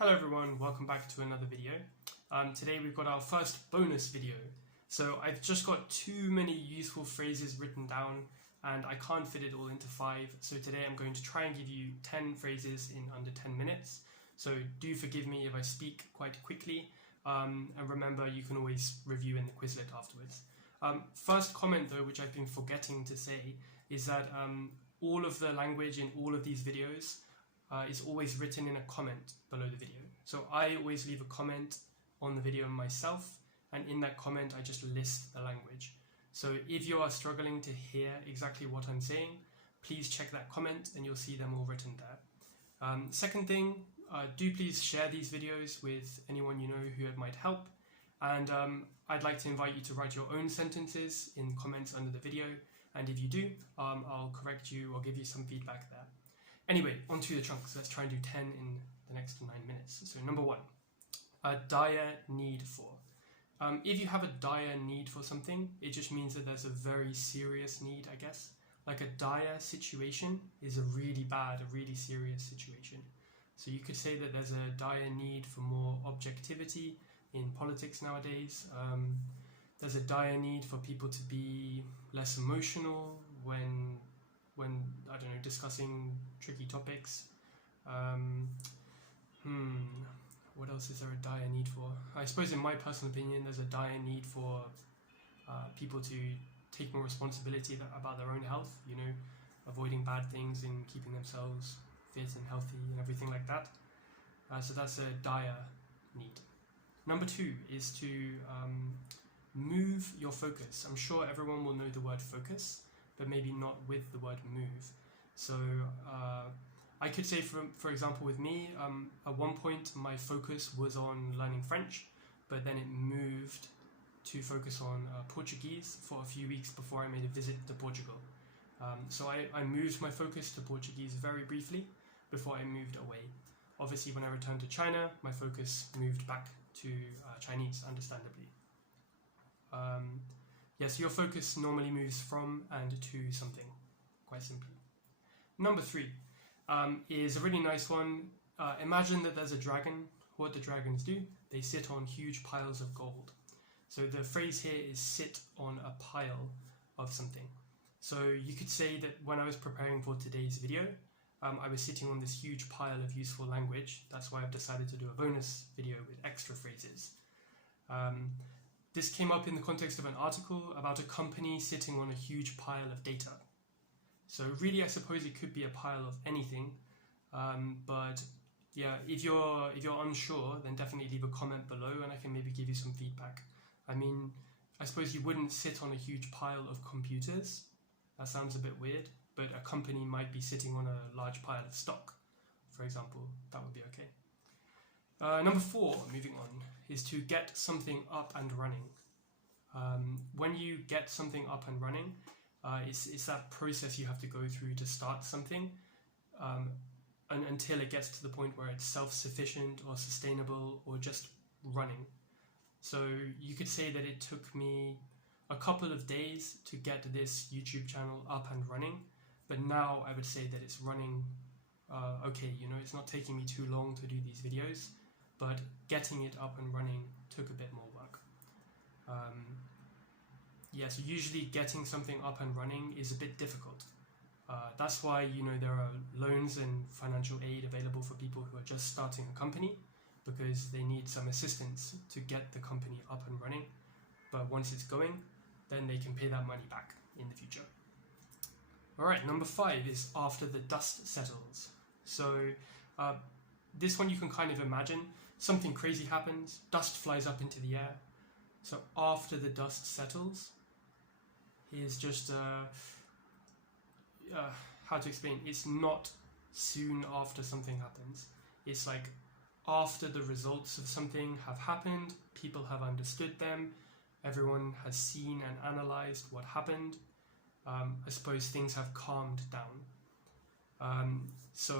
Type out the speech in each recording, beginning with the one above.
Hello everyone, welcome back to another video. Today we've got our first bonus video. So I've just got too many useful phrases written down and I can't fit it all into 5. So today I'm going to try and give you 10 phrases in under 10 minutes. So do forgive me if I speak quite quickly. And remember, you can always review in the Quizlet afterwards. First comment though, which I've been forgetting to say, is that all of the language in all of these videos is always written in a comment below the video. So I always leave a comment on the video myself, and in that comment I just list the language. So if you are struggling to hear exactly what I'm saying, please check that comment and you'll see them all written there. Second thing, do please share these videos with anyone you know who it might help. And I'd like to invite you to write your own sentences in comments under the video. And if you do, I'll correct you or give you some feedback there. Anyway, on to the chunks. Let's try and do 10 in the next 9 minutes. So number 1, a dire need for. If you have a dire need for something, it just means that there's a very serious need, I guess. Like a dire situation is a really bad, a really serious situation. So you could say that there's a dire need for more objectivity in politics nowadays. There's a dire need for people to be less emotional when I don't know, discussing tricky topics. What else is there a dire need for? I suppose in my personal opinion, there's a dire need for people to take more responsibility about their own health, you know, avoiding bad things and keeping themselves fit and healthy and everything like that. So that's a dire need. Number 2 is to move your focus. I'm sure everyone will know the word focus, but maybe not with the word move. So I could say, for example, with me, at one point my focus was on learning French, but then it moved to focus on Portuguese for a few weeks before I made a visit to Portugal. So I moved my focus to Portuguese very briefly before I moved away. Obviously, when I returned to China, my focus moved back to Chinese, understandably. Yes, your focus normally moves from and to something, quite simply. Number 3 is a really nice one. Imagine that there's a dragon. What do dragons do? They sit on huge piles of gold. So the phrase here is sit on a pile of something. So you could say that when I was preparing for today's video, I was sitting on this huge pile of useful language. That's why I've decided to do a bonus video with extra phrases. This came up in the context of an article about a company sitting on a huge pile of data. So really, I suppose it could be a pile of anything, but yeah, if you're unsure, then definitely leave a comment below and I can maybe give you some feedback. I mean, I suppose you wouldn't sit on a huge pile of computers. That sounds a bit weird, but a company might be sitting on a large pile of stock, for example. That would be okay. Number 4, moving on, is to get something up and running. When you get something up and running, it's that process you have to go through to start something until it gets to the point where it's self-sufficient or sustainable or just running. So you could say that it took me a couple of days to get this YouTube channel up and running, but now I would say that it's running okay. You know, it's not taking me too long to do these videos, but getting it up and running took a bit more work. Yeah, so usually getting something up and running is a bit difficult. That's why, you know, there are loans and financial aid available for people who are just starting a company, because they need some assistance to get the company up and running. But once it's going, then they can pay that money back in the future. Alright, number 5 is after the dust settles. So this one you can kind of imagine. Something crazy happens, dust flies up into the air. So after the dust settles is just, how to explain, it's not soon after something happens. It's like after the results of something have happened, people have understood them, everyone has seen and analysed what happened. I suppose things have calmed down. So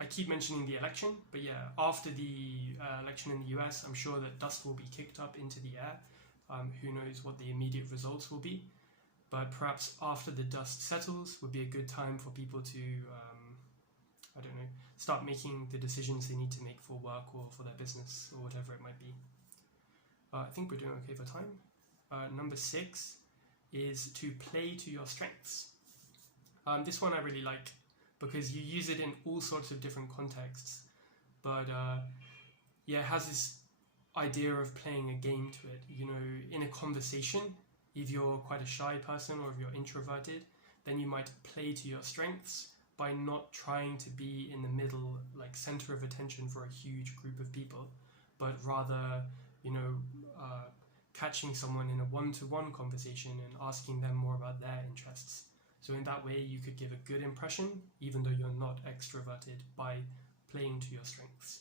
I keep mentioning the election, but yeah, after the election in the US, I'm sure that dust will be kicked up into the air. Who knows what the immediate results will be, but perhaps after the dust settles would be a good time for people to I don't know, start making the decisions they need to make for work or for their business or whatever it might be. I think we're doing okay for time. Number 6 is to play to your strengths. This one I really like because you use it in all sorts of different contexts, but yeah, it has this idea of playing a game to it. You know, in a conversation, if you're quite a shy person or if you're introverted, then you might play to your strengths by not trying to be in the middle, like center of attention for a huge group of people, but rather, you know, catching someone in a one-to-one conversation and asking them more about their interests. So in that way, you could give a good impression, even though you're not extroverted, by playing to your strengths.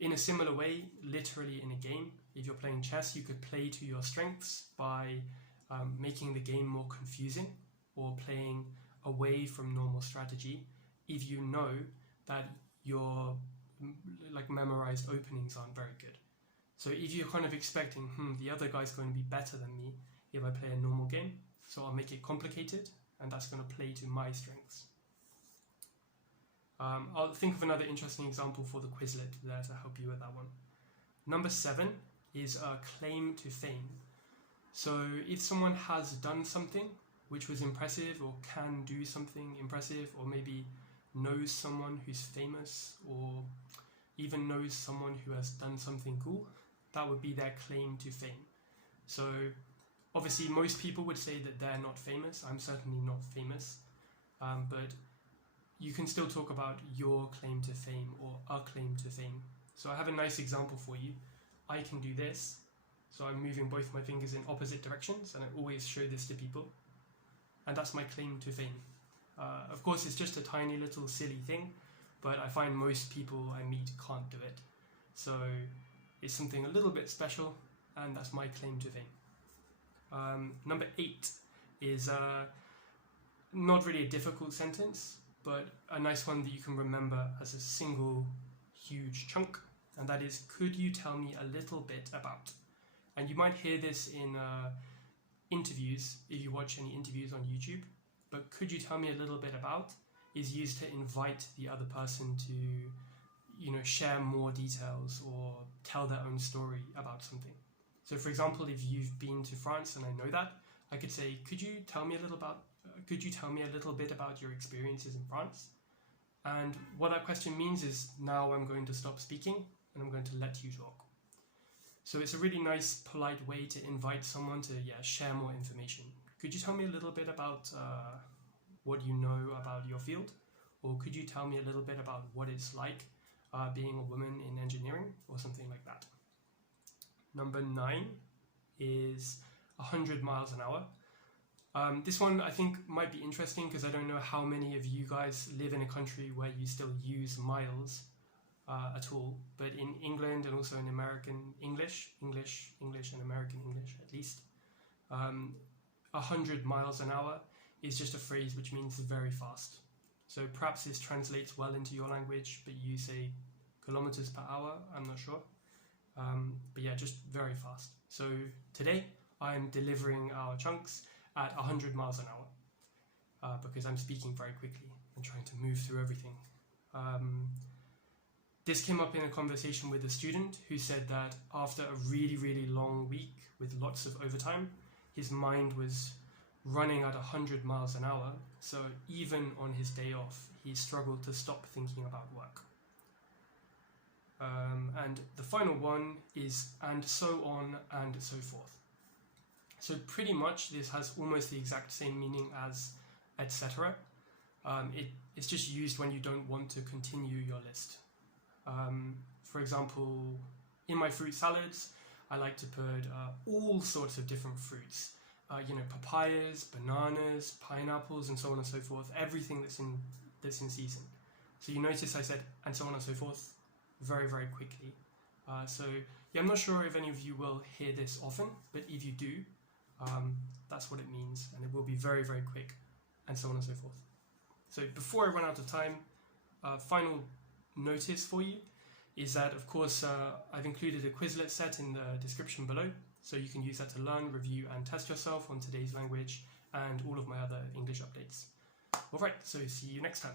In a similar way, literally in a game, if you're playing chess, you could play to your strengths by making the game more confusing or playing away from normal strategy if you know that your like memorized openings aren't very good. So if you're kind of expecting, the other guy's going to be better than me if I play a normal game, so I'll make it complicated, and that's going to play to my strengths. I'll think of another interesting example for the Quizlet there to help you with that one. Number 7 is a claim to fame. So if someone has done something which was impressive, or can do something impressive, or maybe knows someone who's famous, or even knows someone who has done something cool, that would be their claim to fame. So obviously most people would say that they're not famous. I'm certainly not famous, but you can still talk about your claim to fame or a claim to fame. So I have a nice example for you. I can do this. So I'm moving both my fingers in opposite directions, and I always show this to people. And that's my claim to fame. Of course, it's just a tiny little silly thing, but I find most people I meet can't do it. So it's something a little bit special, and that's my claim to fame. Number 8 is not really a difficult sentence, but a nice one that you can remember as a single huge chunk, and that is, could you tell me a little bit about? And you might hear this in interviews, if you watch any interviews on YouTube, but could you tell me a little bit about is used to invite the other person to, you know, share more details or tell their own story about something. So for example, if you've been to France and I know that, I could say, could you tell me a little bit about your experiences in France? And what that question means is, now I'm going to stop speaking and I'm going to let you talk. So it's a really nice, polite way to invite someone to share more information. Could you tell me a little bit about what you know about your field? Or could you tell me a little bit about what it's like being a woman in engineering, or something like that? Number 9 is 100 miles an hour. This one I think might be interesting because I don't know how many of you guys live in a country where you still use miles at all, but in England and also in American English and American English at least, 100 miles an hour is just a phrase which means very fast. So perhaps this translates well into your language, but you say kilometers per hour, I'm not sure. But yeah, just very fast. So today I'm delivering our chunks at 100 miles an hour because I'm speaking very quickly and trying to move through everything. This came up in a conversation with a student who said that after a really, really long week with lots of overtime, his mind was running at 100 miles an hour, so even on his day off, he struggled to stop thinking about work. And the final one is and so on and so forth. So pretty much this has almost the exact same meaning as etc. It's just used when you don't want to continue your list. For example, in my fruit salads, I like to put all sorts of different fruits. Papayas, bananas, pineapples, and so on and so forth. Everything that's in season. So you notice I said and so on and so forth very, very quickly. So I'm not sure if any of you will hear this often, but if you do, that's what it means, and it will be very, very quick, and so on and so forth. So before I run out of time, final notice for you is that, of course, I've included a Quizlet set in the description below, so you can use that to learn, review, and test yourself on today's language and all of my other English updates. Alright, so see you next time.